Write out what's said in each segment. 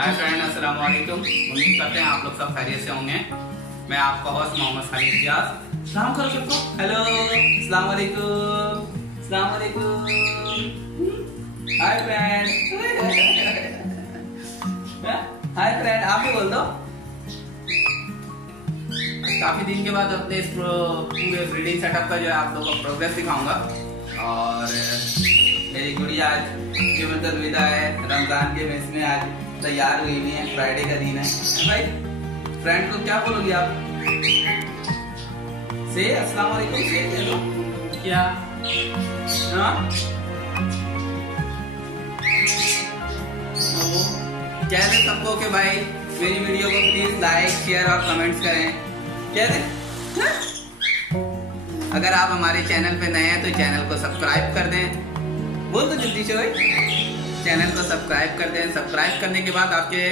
Hi friend, अस्सलाम वालेकुम। उम्मीद करते हैं आप लोग सब खैरियत से होंगे। मैं आपका होस्ट मोहम्मद खालिद रियाज। सलाम करो सबको। हेलो, अस्सलाम वालेकुम, अस्सलाम वालेकुम। हाय फ्रेंड, हाय फ्रेंड, आप भी बोल दो। काफी दिन के बाद अपने इस पूरे ब्रीडिंग सेटअप का जो है आप लोगों को प्रोग्रेस दिखाऊंगा। और मेरी गुड़िया आज जुमेतुल विदा है, रमजान के मेस में आज तैयार हुई हुई है। फ्राइडे का दिन है भाई। फ्रेंड को क्या बोलोगी आप? से अस्सलाम वालेकुम से हेलो क्या? तो कह रहे सबको कि भाई मेरी वीडियो को प्लीज लाइक शेयर और कमेंट्स करें। कह रहे अगर आप हमारे चैनल पे नए हैं तो चैनल को सब्सक्राइब कर दें। बोल दो जल्दी से भाई, चैनल को सब्सक्राइब कर दें। सब्सक्राइब करने के बाद आपके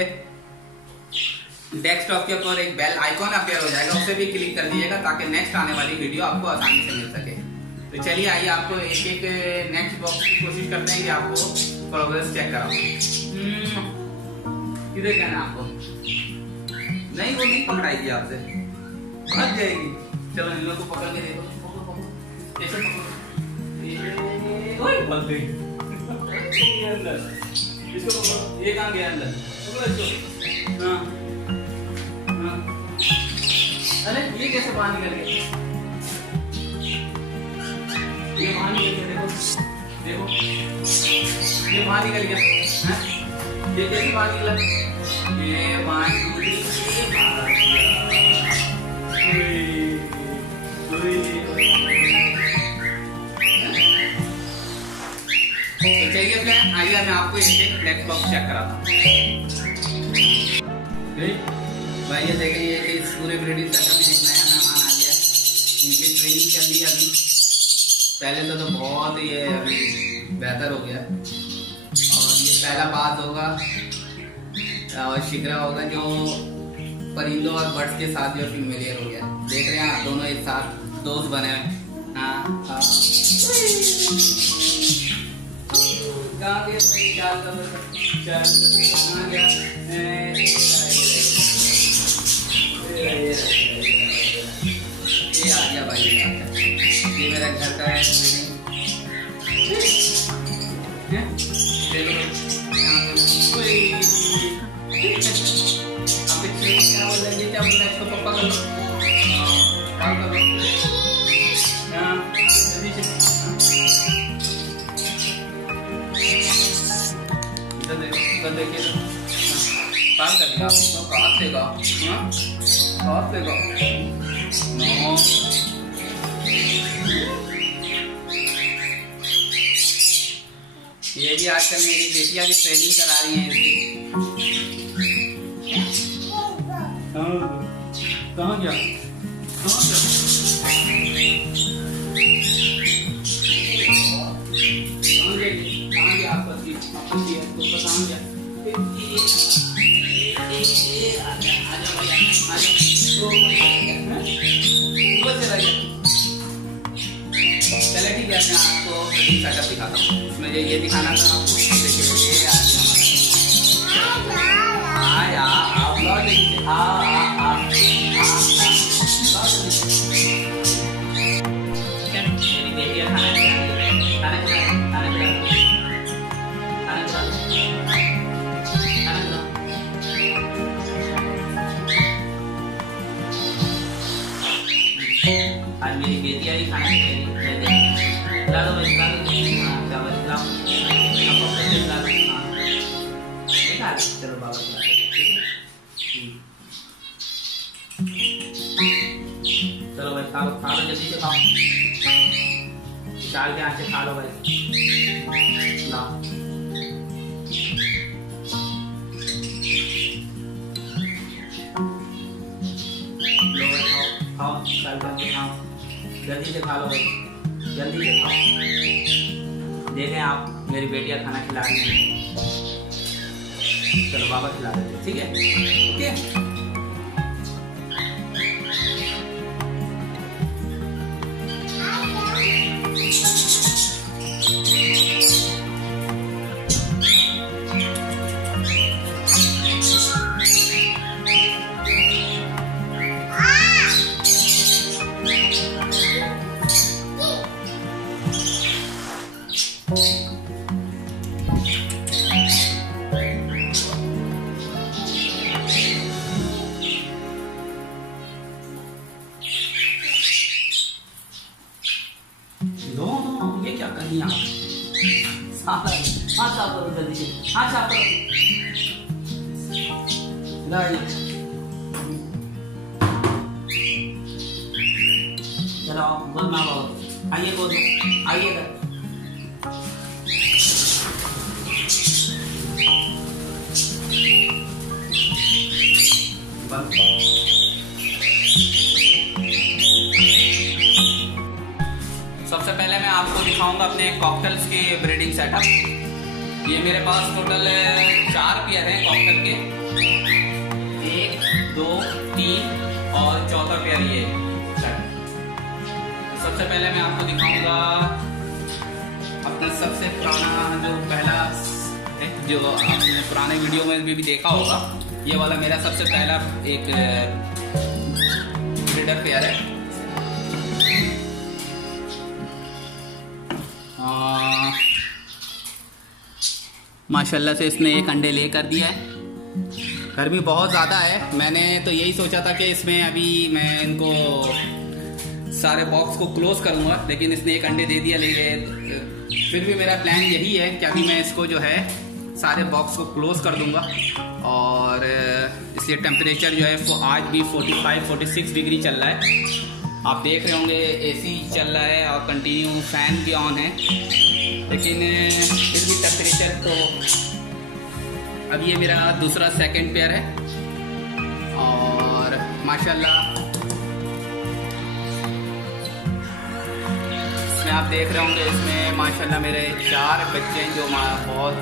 डेस्कटॉप के ऊपर एक बेल आइकॉन अपीयर हो जाएगा, उसे भी क्लिक कर दीजिएगा ताकि नेक्स्ट आने वाली वीडियो आपको आसानी से मिल सके। तो चलिए आइए आपको एक एक नेक्स्ट बॉक्स की कोशिश करते हैं कि आपको प्रोग्रेस चेक कराऊं। किधर कहना है आपको? नहीं, वो नहीं पकड़ाएगी आपसे, भाग जाएगी। चलो इन लोग को पकड़ के देखो, ऐसे पकड़ो। भाग गई। ये अंदर, इसको पकड़ो। ये कहाँ गया अंदर? पकड़ो इसको। हाँ हाँ। अरे ये कैसे बाहर निकल गया? ये बाहर निकल गया, देखो देखो, ये बाहर निकल गया। ये कैसे बाहर निकला? ये बाहर चलिए फ्रेंड, आइए मैं आपको एक ब्लैक बॉक्स चेक कराता हूँ। भाई ये देखिए कि इस पूरे ब्रीडिंग सेटअप में एक नया मेहमान आ गया। इनकी ट्रेनिंग चल रही है अभी। पहले तो बहुत ये अभी बेहतर हो गया। और ये पहला बात होगा और शिकरा होगा जो परिंदों और बर्ड्स के साथ जो फैमिलियर हो गया। देख रहे हैं आप, दोनों एक साथ दोस्त बने हैं। हाँ हाँ, कहाँ गया? चाल कहाँ गया? ये आ गया भाई, ये मेरा घर का है। क्या बोल रहे हैं? क्या बोल रहे हैं? इसको पप्पा कर लो, काम करो। देखिए काम कर दिया आपको। हाथ लेगा, हाथ लेगा। ये भी आजकल मेरी बेटियां भी ट्रेनिंग करा रही हैं इसकी। कहाँ गया? कहाँ गया? चले ठीक है, मैं आपको सेटअप दिखाता हूँ। इसमें ये दिखाना था आपको। देखिए ये आ गया हमारा। आप लौट लीजिए। मेरी बेटी खाना आज मेरी बेटियां ही खाना खिला दो भाई, खिला दो। चावल खिलाओ, खिला दो। चलो बाबा खिला दो। चलो भाई खा लो, जल्दी से खाओ। चाल के आँच से खा लो भाई। लाओ खाओ, जल्दी से खा लो भाई, जल्दी से खाओ। देखें आप, मेरी बेटियां खाना खिला रही हैं। चलो बाबा खिला देते, ठीक है? ओके। चलो बोलना बहुत आइए बोल आइए सबसे पहले मैं आपको दिखाऊंगा अपने कॉकटेल्स के ब्रीडिंग सेटअप। ये मेरे पास टोटल 4 पेयर हैं कॉकटेल के, 1 2 3 और चौथा पेयर ये सेटअप। सबसे पहले मैं आपको दिखाऊंगा अपना सबसे पुराना जो पहला जो आपने पुराने वीडियो में भी देखा होगा, ये वाला मेरा सबसे पहला एक ब्रीडर पेयर है। माशाल्लाह से इसने 1 अंडे ले कर दिया है। गर्मी बहुत ज़्यादा है, मैंने तो यही सोचा था कि इसमें अभी मैं इनको सारे बॉक्स को क्लोज करूँगा, लेकिन इसने 1 अंडे दे दिया। लेकिन फिर भी मेरा प्लान यही है कि अभी मैं इसको जो है सारे बॉक्स को क्लोज कर दूँगा। और इसलिए टेम्परेचर जो है वो आज भी 45-46 डिग्री चल रहा है। आप देख रहे होंगे AC चल रहा है और कंटिन्यू फैन भी ऑन है, लेकिन फिर भी टेम्परेचर तो अब ये मेरा दूसरा सेकंड पेयर है। और माशाल्लाह इसमें आप देख रहे होंगे, इसमें माशाल्लाह मेरे 4 बच्चे हैं जो बहुत,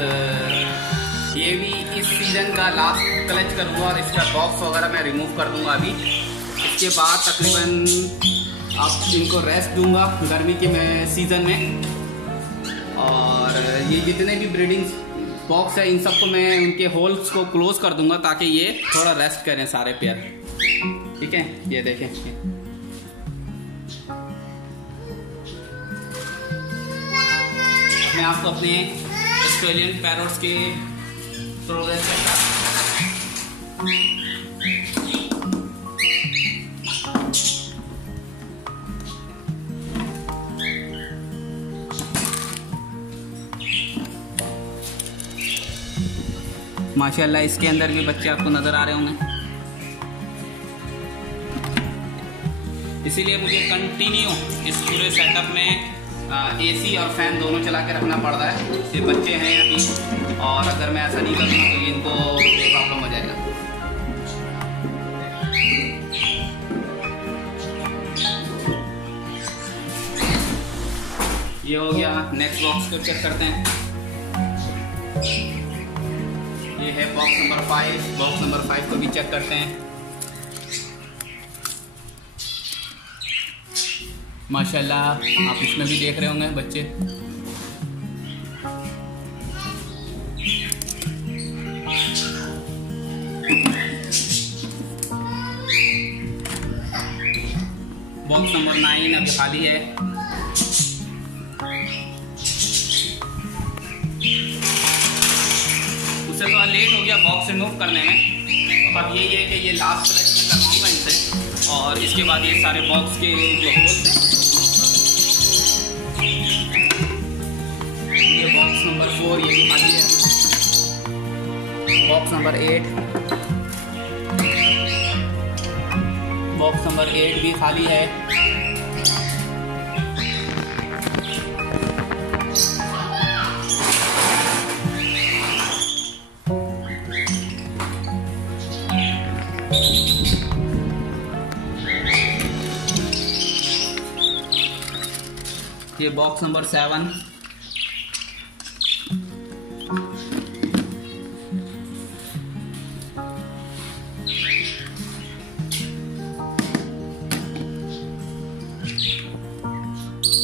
ये भी इस सीज़न का लास्ट क्लच करूँगा और इसका बॉक्स वगैरह मैं रिमूव कर दूँगा अभी। इसके बाद तकरीबन आप इनको रेस्ट दूंगा गर्मी के सीज़न में। और ये जितने भी ब्रीडिंग बॉक्स है इन सबको मैं उनके होल्स को क्लोज कर दूंगा ताकि ये थोड़ा रेस्ट करें सारे पेयर। ठीक है, ये देखें। मैं आपको अपने ऑस्ट्रेलियन पैरोट्स के प्रोग्रेस माशाल्लाह इसके अंदर भी बच्चे आपको नजर आ रहे होंगे। इसीलिए मुझे कंटिन्यू इस पूरे सेटअप में AC और फैन दोनों चला के रखना पड़ रहा है। ये बच्चे हैं अभी, और अगर मैं ऐसा नहीं करूँगा तो इनको प्रॉब्लम हो जाएगा। ये हो गया। नेक्स्ट बॉक्स को चेक करते हैं। ये है बॉक्स नंबर 5। बॉक्स नंबर 5 को भी चेक करते हैं। माशाल्लाह आप इसमें भी देख रहे होंगे बच्चे। बॉक्स नंबर 9 अभी खाली है। उससे थोड़ा लेट हो गया बॉक्स रिमूव करने में। अब यही है कि ये लास्ट क्लच में करवाऊंगा इनसे, और इसके बाद ये सारे बॉक्स के जो होल्स हैं, ये बॉक्स नंबर 4 ये भी खाली है। बॉक्स नंबर 8, बॉक्स नंबर 8 भी खाली है। ये बॉक्स नंबर 7,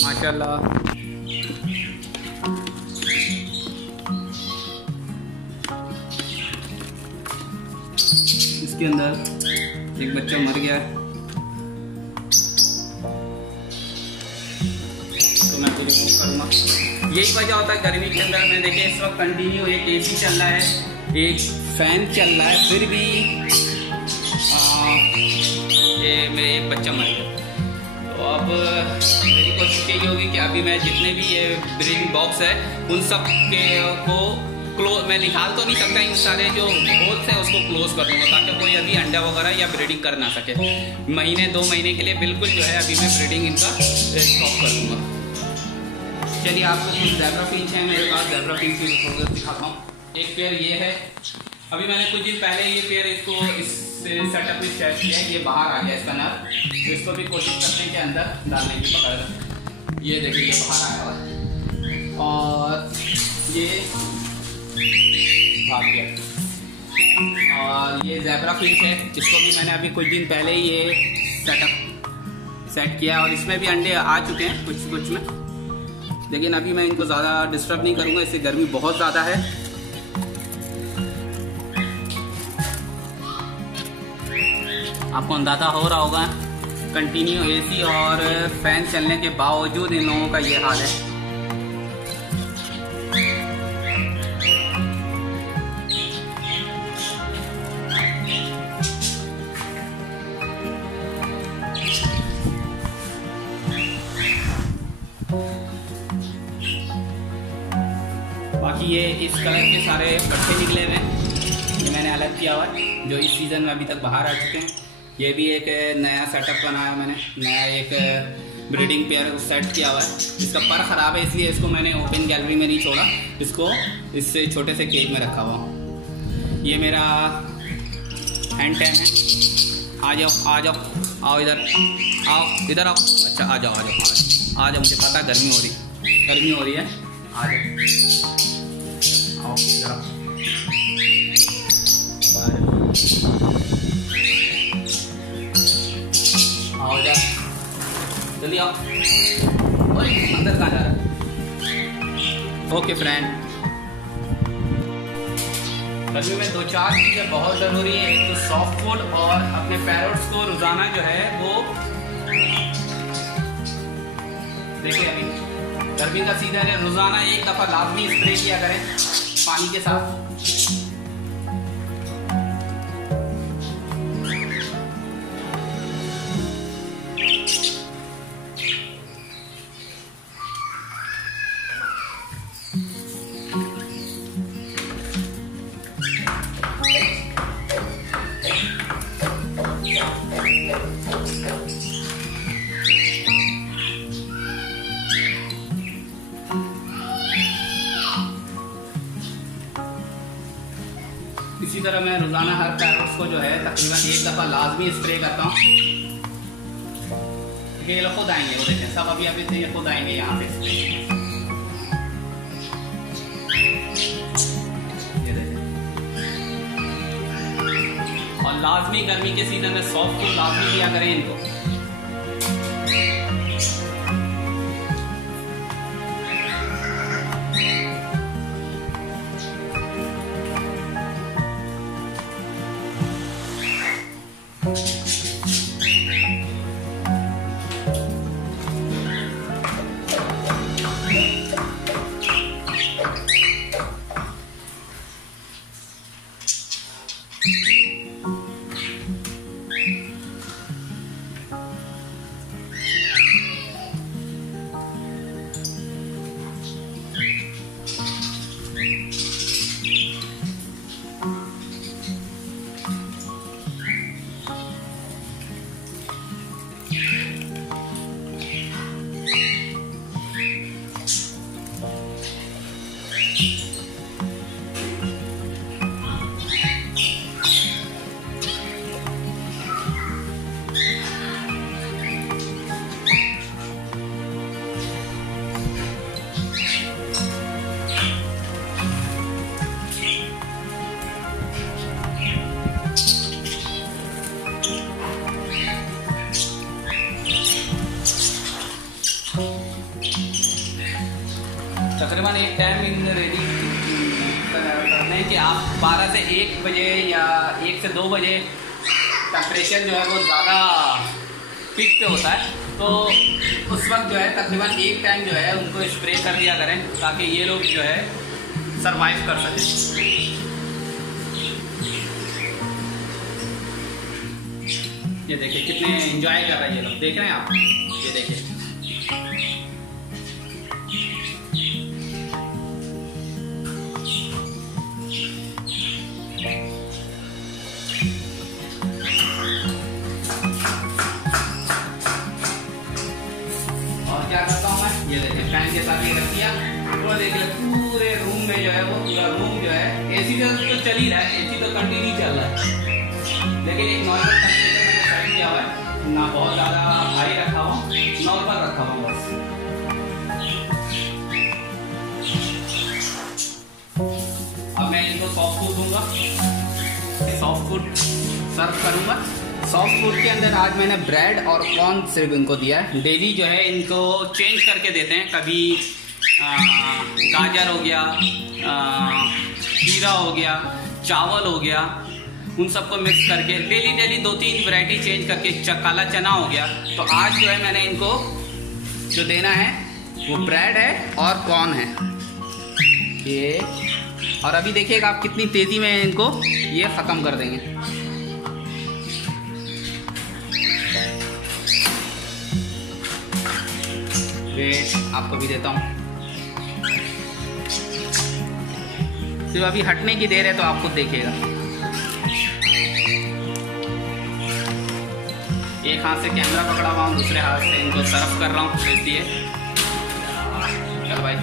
माशाल्लाह इसके अंदर एक बच्चा मर गया है, तो मैं इसको रिमूव करूँगा। यही वजह होता है गर्मी के अंदर में। देखिए इस वक्त कंटिन्यू एक AC चल रहा है, एक फैन चल रहा है, फिर भी ये मेरे एक बच्चा मर गया। तो अब मेरी कोशिश यही होगी कि अभी मैं जितने भी ये ब्रीडिंग बॉक्स है उन सब के को मैं निकाल तो नहीं सकता, इन सारे जो होल्स हैं उसको क्लोज कर दूंगा ताकि कोई अभी अंडा वगैरह या ब्रीडिंग कर ना सके। महीने 2 महीने के लिए बिल्कुल जो है अभी मैं ब्रीडिंग इनका स्टॉप कर दूंगा। चलिए आपको कुछ ज़ेब्रा फिंच है मेरे पास, ज़ेब्रा फिंच की प्रोग्रेस दिखाता हूँ। एक पेयर ये है, अभी मैंने कुछ दिन पहले ये पेयर इसको इस सेटअप में सेट किया है, ये बाहर आ गया इसका नर, तो इसको भी कोशिश करते हैं कि अंदर डालने की पकड़। ये देखिए ये बाहर आया हुआ और ये भाग गया। और ये ज़ेब्रा फिंच है, इसको भी मैंने अभी कुछ दिन पहले ही ये सेट किया और इसमें भी अंडे आ चुके हैं कुछ में, लेकिन अभी मैं इनको ज़्यादा डिस्टर्ब नहीं करूँगा, इससे गर्मी बहुत ज़्यादा है। आपको अंदाज़ा हो रहा होगा, कंटिन्यू एसी और फैन चलने के बावजूद इन लोगों का ये हाल है। बाकी ये इस कलर के सारे पट्टे निकले हुए हैं, ये मैंने अलग किया हुआ है, जो इस सीज़न में अभी तक बाहर आ चुके हैं। ये भी एक नया सेटअप बनाया मैंने, नया एक ब्रीडिंग पेयर सेट किया हुआ है। इसका पर ख़राब है इसलिए इसको मैंने ओपन गैलरी में नहीं छोड़ा, इसको इससे छोटे से केज में रखा हुआ हूँ। ये मेरा हैंड टैम है, आ जाओ आओ इधर आओ। अच्छा आ जाओ, मुझे पता गर्मी हो रही है, आ जाओ इधर आओ जा, जल्दी आओ। अंदर कहाँ जा रहा है? ओके फ्रेंड, गर्मी में 2-4 चीज़ें बहुत ज़रूरी है। एक तो सॉफ्ट फूड और अपने पैरोट्स को रोज़ाना जो है वो देखिए, अभी गर्मी का सीजन है, रोज़ाना एक दफ़ा लाजमी स्प्रे किया करें पानी के साथ। इसी तरह मैं रोज़ाना हर पैरोट्स को जो है तकरीबन एक दफ़ा लाजमी स्प्रे करता हूँ। ये लोग खुद आएंगे, वो देखें सब अभी से ये खुद आएंगे यहाँ पे। ये देखें, और लाजमी गर्मी के सीजन में सॉफ्ट फूड लाजमी दिया करें इनको। तकरीबन एक टाइम इन रेडी करने कि आप 12 से 1 बजे या 1 से 2 बजे टेम्परेचर जो है वो ज़्यादा पीक पे होता है, तो उस वक्त जो है तकरीबन एक टाइम जो है उनको स्प्रे कर दिया करें ताकि ये लोग जो है सरवाइव कर सकें। ये देखिए कितने एंजॉय कर रहे हैं ये लोग, देख रहे हैं आप, ये देखिए। ऊपर देख ले, पूरे रूम में जो है वो पूरा रूम जो है एसी तो चल ही रहा है, एसी तो कंटिन्यू चल रहा है, लेकिन एक नॉर्मल टेम्परेचर मैंने सेट किया हुआ है, ना बहुत ज्यादा हाई रखा हुआ, नॉर्मल रखा हुआ बस। अब मैं इनको सॉफ्ट फूड दूंगा, सॉफ्ट फूड सर्व करूंगा। सॉफ्ट फूड के अंदर आज मैंने ब्रेड और कॉर्न सिर्फ इनको दिया है। डेली जो है इनको चेंज करके देते हैं, कभी गाजर हो गया, खीरा हो गया, चावल हो गया, उन सबको मिक्स करके डेली 2-3 वैरायटी चेंज करके, काला चना हो गया। तो आज जो है मैंने इनको जो देना है वो ब्रेड है और कॉर्न है ये। और अभी देखिएगा आप कितनी तेजी में इनको ये खत्म कर देंगे। वेट आपको भी देता हूँ, सिर्फ अभी हटने की देर है तो आप खुद देखिएगा। एक हाथ से कैमरा पकड़ा हुआ हूँ, दूसरे हाथ से इनको सर्व कर रहा हूँ, इसलिए चल भाई।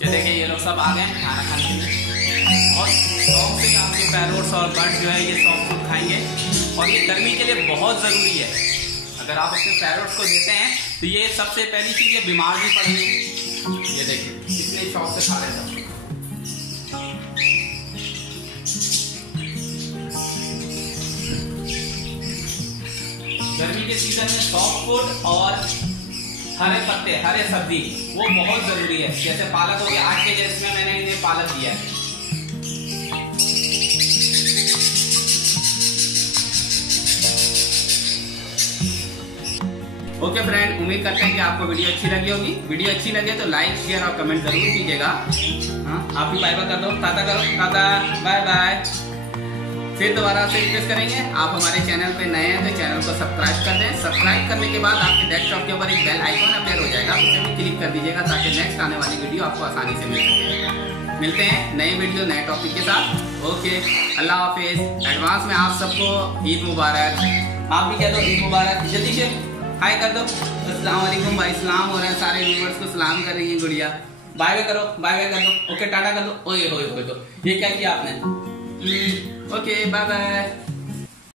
ये देखिए ये लोग सब आ गए खाना खाने के लिए, और शौक से आपके पैरोट्स और बर्ड्स जो है ये सॉफ्ट फूड खाएंगे, और ये गर्मी के लिए बहुत ज़रूरी है। अगर आप अपने पैरोट्स को देते हैं तो ये सबसे पहली चीज़, ये बीमार भी पड़ेंगे। ये देखिए कितने शौक से खा रहे हैं। गर्मी के सीजन में सॉफ्ट फूड और हरे पत्ते, हरे सब्जी वो बहुत जरूरी है। जैसे पालक हो गया, आज के जैसे में मैंने इन्हें पालक दिया है। ओके फ्रेंड, उम्मीद करते हैं कि आपको वीडियो अच्छी लगी होगी। वीडियो अच्छी लगे तो लाइक, शेयर और कमेंट जरूर कीजिएगा। हाँ, आप भी बाय बाय कर दो, टाटा करो, टाटा बाय बाय। फिर दोबारा से रिक्वेस्ट करेंगे, आप हमारे चैनल पे नए हैं तो चैनल को सब्सक्राइब कर दें। सब्सक्राइब करने के बाद आपके डेस्कटॉप के ऊपर एक बेल आइकॉन अपीयर हो जाएगा, उसे भी क्लिक कर दीजिएगा ताकि नेक्स्ट आने वाली वीडियो आपको आसानी से मिल सके। मिलते हैं नए वीडियो नए टॉपिक के साथ। ओके, अल्लाह हाफिज। एडवांस में आप सबको ईद मुबारक। आप भी कह दो ईद मुबारक, जल्दी से हाय कर दो। अस्सलाम वालेकुम भाई, सलाम हो रहे हैं, सारे व्यूअर्स को सलाम कर रही है गुड़िया। बाय बाय करो, बाय बाय कर दो। ओके, टाटा कर दो। ओए होए होए, तो ये क्या किया आपने? Okay, bye bye.